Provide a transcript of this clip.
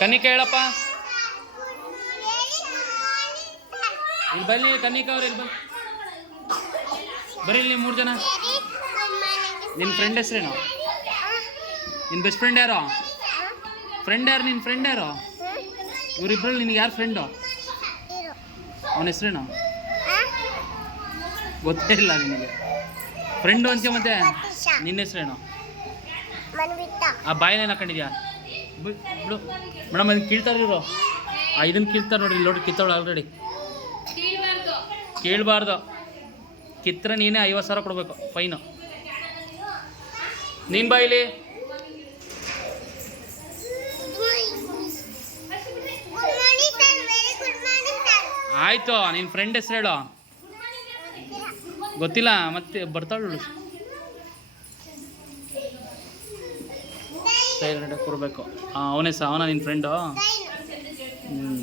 ಕನ್ನಿಕಾ ಹೇಳಪ್ಪ. ಇಲ್ಲಿ ಬನ್ನಿ ಕನಿಕ ಅವ್ರು ಇಲ್ಲಿ ಬನ್ನಿ. ಬರೀ ನೀವು ಮೂರು ಜನ. ನಿನ್ನ ಫ್ರೆಂಡ್ ಹೆಸ್ರೇನು? ನಿನ್ನ ಬೆಸ್ಟ್ ಫ್ರೆಂಡ್ ಯಾರೋ? ಫ್ರೆಂಡ್ ಯಾರು ನಿನ್ನ ಫ್ರೆಂಡ್ ಯಾರೋ? ಇವ್ರಿಬ್ರು ನಿನಗೆ ಯಾರು ಫ್ರೆಂಡು ಅವನ ಹೆಸ್ರೇನು? ಗೊತ್ತೇ ಇಲ್ಲ ನಿನಗೆ. ಫ್ರೆಂಡು ಅಂತೀಯ ಮತ್ತೆ? ನಿನ್ನ ಹೆಸ್ರೇನು? ಆ ಬಾಯಿಲೇನು ಹಾಕೊಂಡಿದ್ಯಾ? ಬಿಡು. ಮೇಡಮ್ ಅದನ್ನ ಕೀಳ್ತಾರೆ ಇವರು. ಆ ಇದನ್ನು ಕೀಳ್ತಾರೆ ನೋಡಿ ಇಲ್ಲಿ ನೋಡಿ ಕಿತ್ತವಳು ಆಲ್ರೆಡಿ ಕೇಳಬಾರ್ದು. ಕಿತ್ತರೆ ನೀನೇ ಐವತ್ತು ಸಾವಿರ ಕೊಡಬೇಕು ಫೈನು ನೀನು ಇಲ್ಲಿ ಆಯಿತು ನಿನ್ನ ಫ್ರೆಂಡ್ ಹೆಸ್ರು ಹೇಳು. ಗೊತ್ತಿಲ್ಲ ಮತ್ತೆ ಬರ್ತಾಳು ಕೈಯಲ್ಲಿ ಕೊಡಬೇಕು. ಅವನೇ ಸಹ ಅವನ ನಿನ್ನ ಫ್ರೆಂಡು ಹ್ಞೂ